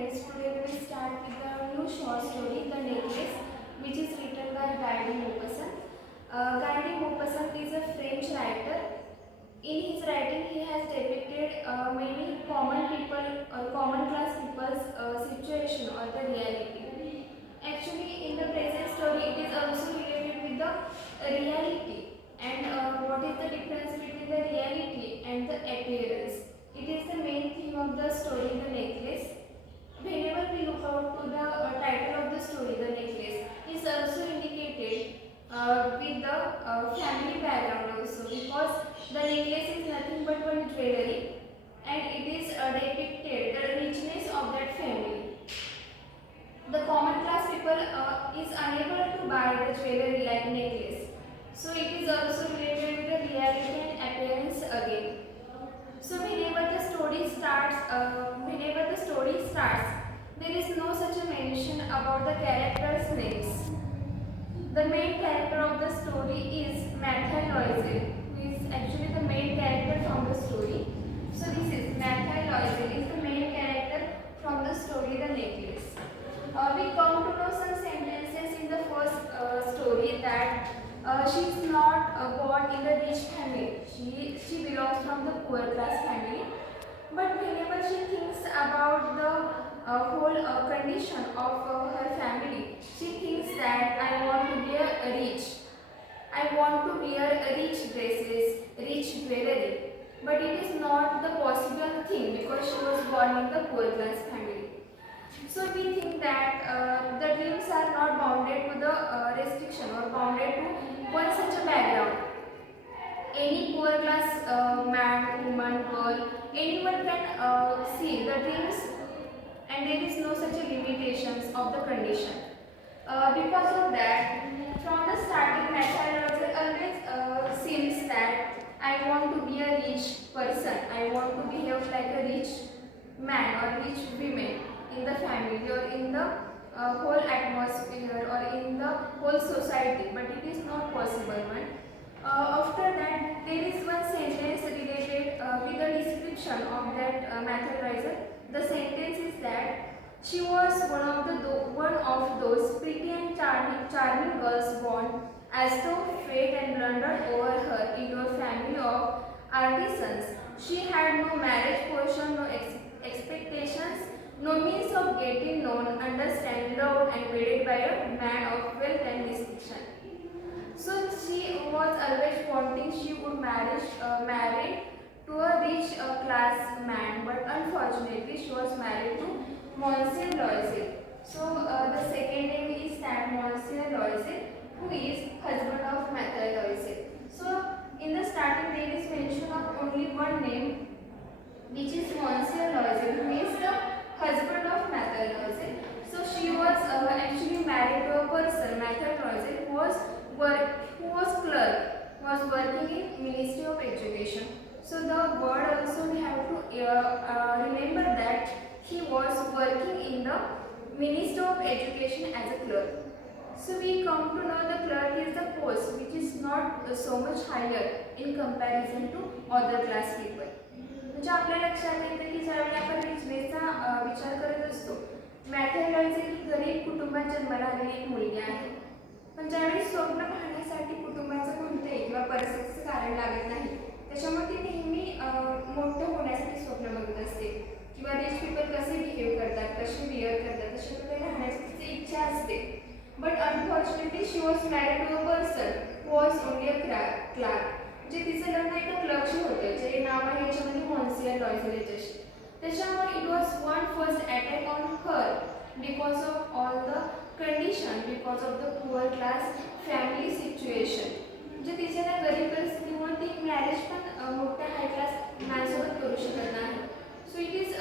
friends, today we will start with a new short story, The Necklace, which is written by Guy de Maupassant. Guy de Maupassant is a French writer. In his writing, he has depicted many common people or common class people's situation or the reality. Actually, in the present story, it is also related with the reality and what is the difference between the reality and the appearance. It is the main theme of the story, The Necklace. Whenever we look out to the title of the story, The Necklace, is also indicated with the family background also, because the necklace is nothing but one jewelry and it is depicted the richness of that family. The common class people is unable to buy the jewelry like necklace, so it is also related with the reality and appearance again. So whenever the story starts, there is no such a mention about the characters' names. The main character of the story is Marthel Loisel, who is actually the main character from the story. So this is Marthel Loisel is the main character from the story, The Necklace. We come to know some sentences in the first story that she is not born in a rich family. She belongs from the poor class family. But whenever she thinks about the whole condition of her family, she thinks that I want to be rich. I want to wear rich dresses, rich jewelry. But it is not the possible thing because she was born in the poor class family. So we think that the dreams are not bounded to the restriction or bounded to one such a background. Any poor class man, woman, girl, anyone can see the dreams, and there is no such a limitations of the condition. Because of that, from the starting, Marthel always seems that I want to be a rich person. I want to behave like a rich man or rich women in the family or in the whole atmosphere or in the whole society, but it is not possible one. After that, there is one sentence related with the description of that Marthel. The sentence is that she was one of those pretty and charming girls born as though fate had blundered over her into a family of artisans. She had no marriage portion, no expectations, no means of getting known, understand, loved, and wedded by a man of wealth and distinction. So she was always wanting she would marry to a rich class man, but unfortunately she was married to Monsieur Loisel. So the second name is that Monsieur Loisel, who is husband of Marthel Loisel. So in the starting there is mention of only one name, which is Monsieur Loisel, who is the husband of Marthel Loisel. So she was actually married to a person, Marthel Loisel, who was clerk, was working in Ministry of Education. So the word also we have to remember that he was working in the Ministry of Education as a clerk. So we come to know the clerk is the post which is not so much higher in comparison to other class people. म्हणजे आपल्या लक्षात येतं की ज्यावेळी आपण रिचनेसचा विचार करत असतो, मॅथल लॉयझेल ही गरीब कुटुंबात जन्माला आलेली एक मुलगी आहे. पण ज्यावेळी स्वप्न पाहण्यासाठी कुटुंबाचं कोणतेही किंवा परिस्थितीचं कारण लागत नाही, त्याच्यामुळे ती नेहमी मोठं होण्यासाठी स्वप्न बघत असते किंवा रिच पीपल कसे बिहेव करतात, कसे बिहेव करतात, तशाप्रकारे राहण्याची तिची इच्छा असते. But unfortunately she was married to a person who was only a clerk. जे तिचं लग्न एका क्लर्कशी होतं, जे नाव आहे याच्यामध्ये मॉन्सियर लॉयझेल याच्याशी. त्याच्यामुळे it was one first attack on her because of all the condition, because of the poor class family situation. म्हणजे तिच्या त्या गरीब परिस्थितीमुळे ती मॅरेज पण मोठ्या हाय क्लास मॅनसोबत करू शकत नाही. सो it is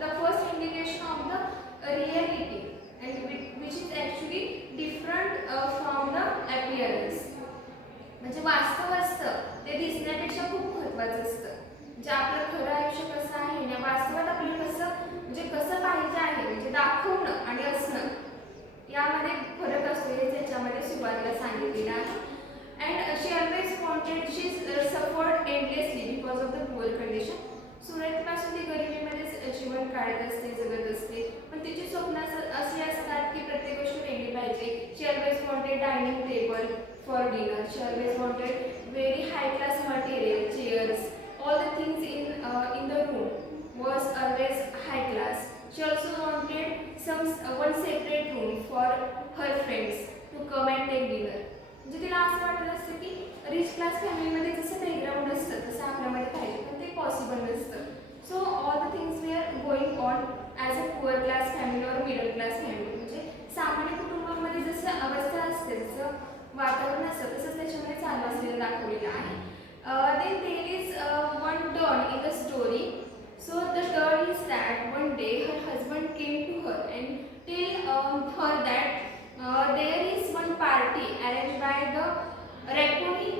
the first indication of the reality and which is actually different from the appearance. म्हणजे वास्तव असतं ते दिसण्यापेक्षा खूप महत्त्वाचं असतं. जे आपलं खरं आयुष्य कसं आहे ना, वास्तवात आपलं कसं म्हणजे कसं पाहिजे आहे, म्हणजे दाखवणं आणि असणं यामध्ये फरक असतो, हे त्याच्यामध्ये सुरुवातीला सांगितलेलं आहे. And she always wanted, she suffered endlessly because of the poor condition. सुरुवातीपासून ती गरिबीमध्येच जीवन काढत असते, जगत असते. पण for dinner. She always wanted very high class material, chairs, all the things in the room was always high class. She also wanted one separate room for her friends to come and take dinner. म्हणजे तिला असं वाटलं असतं की rich class फॅमिलीमध्ये जसं background असतं तसं आपल्यामध्ये पाहिजे, पण ते पॉसिबल नसतं. So all the things we are going on as a poor class family और मिडल क्लास फॅमिली. म्हणजे सामान्य कुटुंबामध्ये जसं अवस्था असते, जसं वातावरण असतं, तसंच त्याच्यामध्ये चालू असलेलं दाखवलेलं आहे. Then there is one turn in the story. So the turn is that one day her husband came to her and tell her that there is one party arranged by the Rectory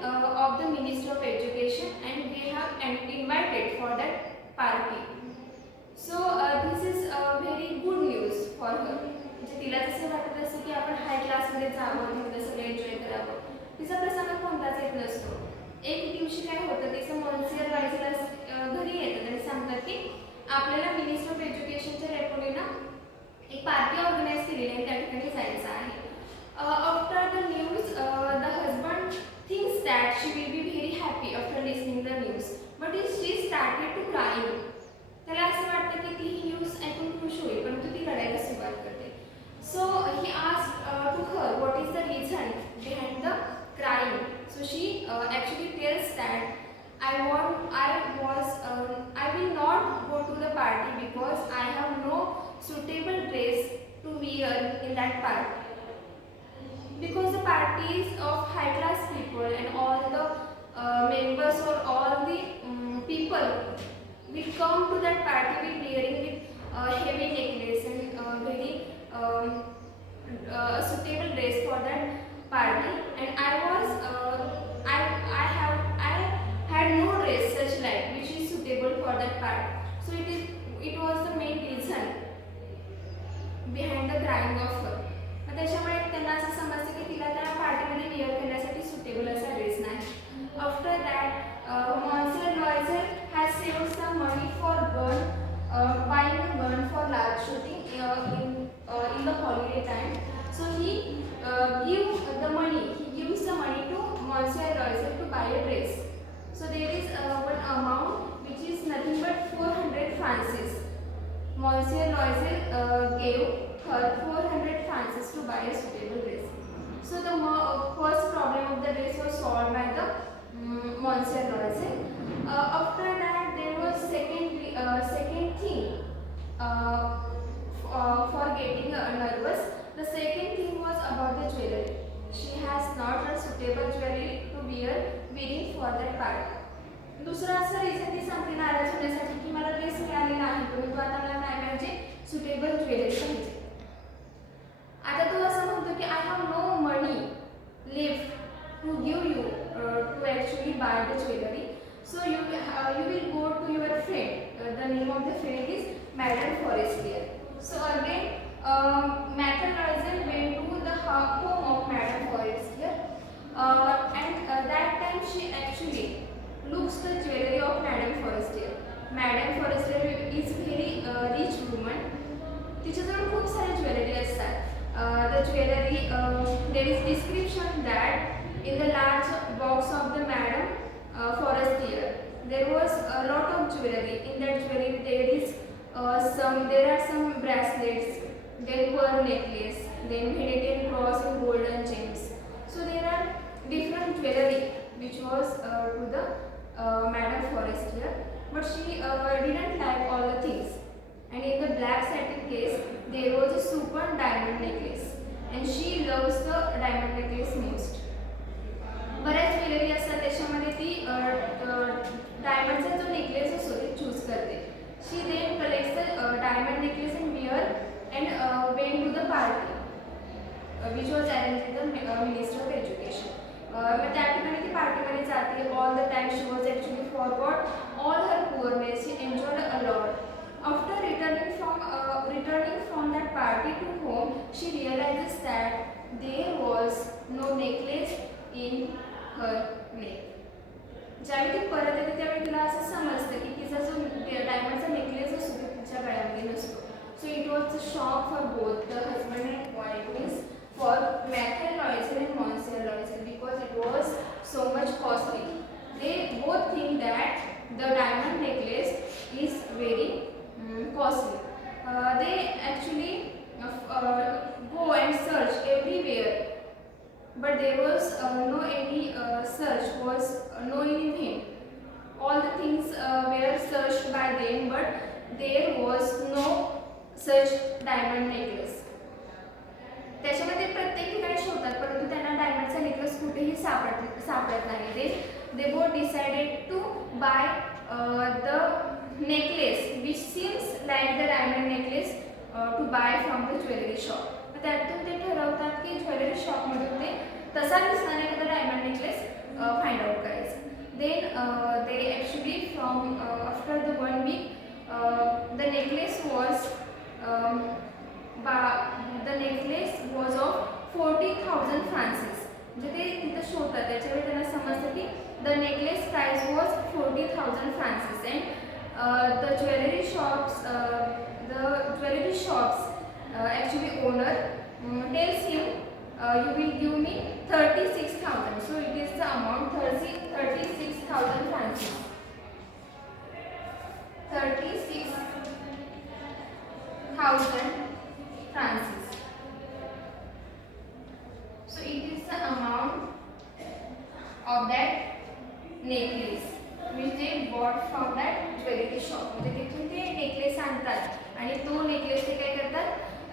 of the Ministry of Education and we have invited for that party. So this is very good news for her. म्हणजे तिला जसं वाटत असतं की आपण हाय क्लासमध्ये जावं, तिथलं सगळं एन्जॉय करावं. तिचा प्रसंग कोणताच येत नसतो. एक दिवशी काय होतं, तिचं मॉन्सियर वाईजला घरी येतात आणि सांगतात की आपल्याला मिनिस्टर ऑफ एज्युकेशनच्या रेपोलीला एक पार्टी ऑर्गनाईज केलेली आहे, त्या ठिकाणी जायचं आहे. After the news the husband thinks that she will be very happy after listening the news, but she started to crying. त्याला असं वाटतं की ती ही न्यूज ऐकून खुश होईल, परंतु ती रडायला सुरुवात करते. So he asked to her what is the reason behind the crying. So she actually tells that I will not go to the party because I have no suitable dress to wear in that party. Because the party is of high class people and all the members or all the people will come to that party with wearing with heavy necklace and very suitable dress for that party, and I had no dress such like which is suitable for that party. So it was the main reason behind the crying of her. मग त्याच्यामुळे त्यांना असं समजतं की तिला त्या पार्टीमध्ये wear करण्यासाठी suitable असा ड्रेस नाही. After that Monsieur Loisel has saved some money for buying a gun for large shooting in the holiday time. So he gives the money to Monsieur Loisel to buy a dress. So there is one amount which is nothing but 400 francs. Monsieur Loisel gave her 400 francs to buy a suitable dress. So the first problem of the dress was solved by the Monsieur Loisel. After that there was second thing for getting nervous. The second thing was about the jewelry. She has not a suitable jewelry to wearing for that party. दुसरा असं reason ती सांगते नाराज होण्यासाठी की मला dress मिळालेला आहे, परंतु आता मला काय पाहिजे, सुटेबल ज्वेलरी पाहिजे. आता तो असं म्हणतो की I have no money left to give you to actually buy the jewellery. So you will go to your friend. The name of the friend is Madame Forestier. So again Matthew Loisel went to the home of Madame Forestier and that time she actually looks the jewelry of Madame Forestier. Madame Forestier is very rich woman. तिच्याजवळ खूप सारे jewellery असतात. The jewelry there is description that in the large box of the Madame Forestier there was a lot of jewelry. In that jewelry there are some bracelets, then pearl necklace, then Venetian cross and golden gems. So there are different jewelry which was to the Madame Forestier, but she didn't like all the things. And in the black satin case there was a super diamond necklace and she loves the diamond necklace most. बऱ्याच jewellery असतात त्याच्यामध्ये ती डायमंडचा जो necklace असतो ते choose करते. She then collects the diamond necklace and wear and went to the party which was arrange the minister of education. मग त्या ठिकाणी ती पार्टीमध्ये जाते. All the time she was actually forgot all her poorness. She enjoyed a lot. After returning from that party to home, she realizes that there was no necklace in her neck. ज्यावेळी ती परत येते त्यावेळी तिला असं समजतं की तिचा जो डायमंडचा नेकलेस असतो तो तिच्या गळ्यामध्ये नसतो. So it was a shock for both the husband and wife. Means for Mathel Loisel and Monsieur Loisel because it was so much costly. They both think that the diamond necklace is very costly. They actually go and search everywhere, but there was no any search was no in vain. All the things were searched by them, but there was no such diamond necklace. त्याच्यामध्ये प्रत्येक ठिकाणी शोधतात परंतु त्यांना डायमंडचा necklace कुठेही सापडत नाही. they both decided to buy the necklace which seems like the diamond necklace to buy from the jewelry shop. त्यातून ते ठरवतात की ज्वेलरी शॉप मधून ते तसा दिसणारा एखादा डायमंड नेकलेस फाइंड आउट करायचा. then they actually from after the 1 week the necklace was the necklace was of 40,000 francs. म्हणजे ते तिथं शोधतात त्याच्यावेळी त्यांना समजतं की the necklace price was 40,000 francs and the jewelry shops actually owner tells him you will give me 36,000. So it is the amount 36,000 francs. 36,000 francs. So it is the amount of that necklace which they bought from that jewelry shop. म्हणजे तिथून ते necklace आणतात आणि तो necklace ते काय करतात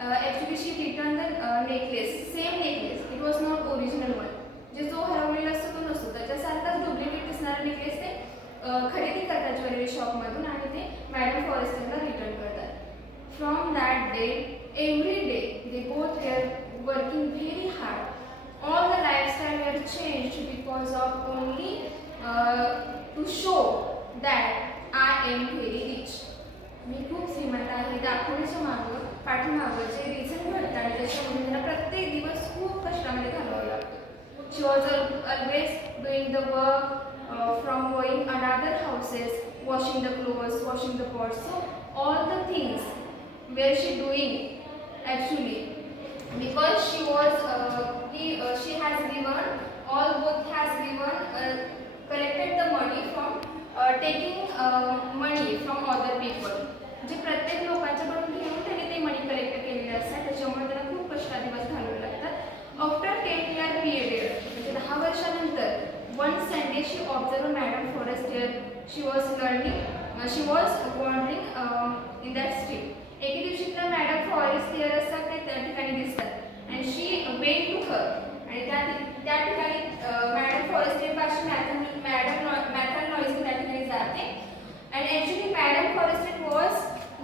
actually she return the necklace same necklace. It was not original one. जे जो हरवलेला असतो तो नसतो त्याच्यासारखाच डुप्लिकेट दिसणारा नेकलेस ते खरेदी करतात ज्वेलरी शॉपमधून आणि ते मॅडम फॉरेस्टरला रिटर्न करतात. From that day every day they both were working very hard. All the lifestyle were changed because of only to show that I am very rich. मी खूप श्रीमंत आहे दाखवण्याच्या पाठीमागं जे रिझन घडतं आणि त्याच्यामध्ये त्यांना प्रत्येक दिवस खूप कष्टामध्ये घालवावा लागतो. She was always doing the work from going another houses, washing the clothes, washing the pots. So all the things were she doing actually because she has given collected the money from taking money from other people. जे प्रत्येक लोकांच्याकडून घेऊन त्यांनी ते money collect केलेले असतात त्याच्यामुळे त्यांना खूप कष्टादिवस घालवावे लागतात. आफ्टर 10 year period म्हणजे 10 वर्षानंतर one Sunday she observed Madam Forestier. She was wandering in that street. एके दिवशी तिला मॅडम फॉरेस्टियर असतात ते त्या ठिकाणी दिसतात and she went to her आणि त्या ठिकाणी मॅडम फॉरेस्टियर पाशी मॅथल नॉइज त्या ठिकाणी जाते and actually Madam Forestier was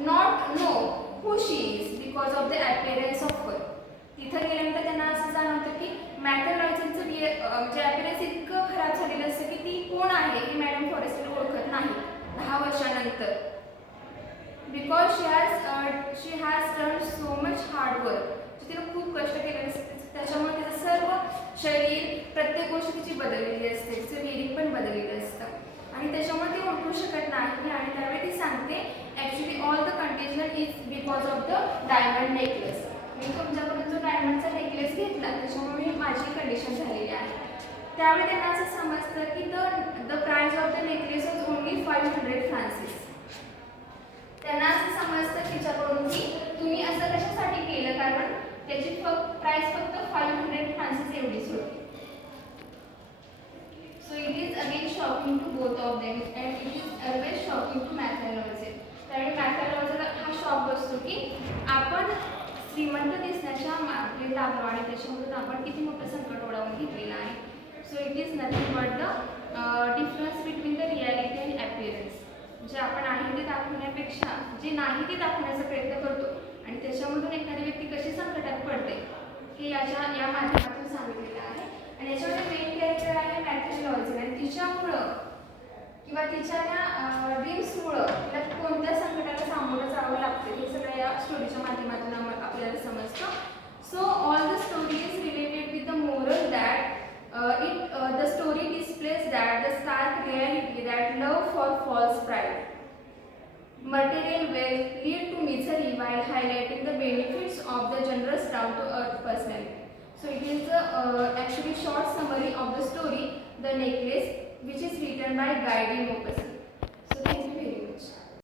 not know who she is because of the appearance of her. तिथं गेल्यानंतर त्यांना असं जाणवतं की मॅथल नॉइजचं जे अपीअरन्स इतकं खराब झालेलं असतं की ती कोण आहे हे मॅडम फॉरेस्टियर ओळखत नाही 10 वर्षानंतर. Because she has done so much hard work. तिने खूप कष्ट केलेले असते त्याच्यामुळे तिचं सर्व शरीर प्रत्येक गोष्ट तिची बदललेली असते तिचं लिरिंग पण बदललेलं असतं आणि त्याच्यामुळे ती ओळखू शकत नाही आणि त्यावेळी ती सांगते actually all the contagion is because of the diamond necklace. मी तुमच्याकडून जो डायमंडचा नेकलेस घेतला त्याच्यामुळे माझी कंडिशन झालेली आहे. त्यावेळी त्यांना असं समजतं की the price of the necklace was only 500 francs. त्यांना असं समजतं तिच्याकडून की तुम्ही असं कशासाठी केलं कारण त्याची प्राइस फक्त 500 francs एवढीच होती. So it is again shocking to both of them and it is always shocking to Mathel Loisel. त्यामुळे Mathel Loisel हा शॉक बसतो की आपण श्रीमंत दिसण्याच्या मागे लागलो आणि त्याच्यामधून आपण किती मोठं संकट ओढावून घेतलेलं आहे. So it is nothing but the difference between the reality and appearance. जे आपण आहे ते दाखवण्यापेक्षा जे नाही ते दाखवण्याचा प्रयत्न करतो आणि त्याच्यामधून एखादी व्यक्ती कशी संकटात पडते हे या माध्यमातून सांगितलेलं आहे. आणि याच्यामध्ये मेन कॅरेक्टर आहे मॅथल लॉयसेल आणि तिच्यामुळं किंवा तिच्या त्या ड्रीम्समुळं तिला कोणत्या संकटाला सामोरं जावं लागतं हे सगळं या स्टोरीच्या माध्यमातून आपल्याला समजतं. सो all the story is related with the moral that the story displays that the stark reality that love for false pride, material wealth lead to misery while highlighting the benefits of the generous down-to-earth personality. short summary of the story, The Necklace, which is written by Guy De Maupassant.